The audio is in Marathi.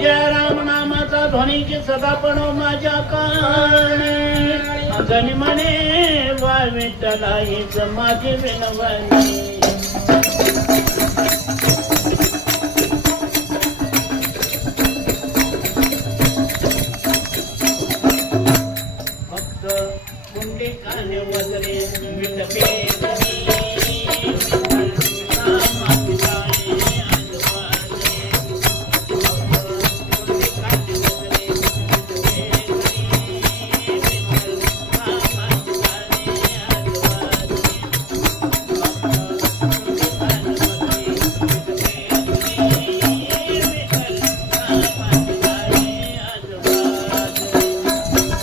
तुझ्या राम नामाचा ध्वनीची सदा पण माझ्या कानी. म्हणे वा विठ्ठला माझे विनवणी.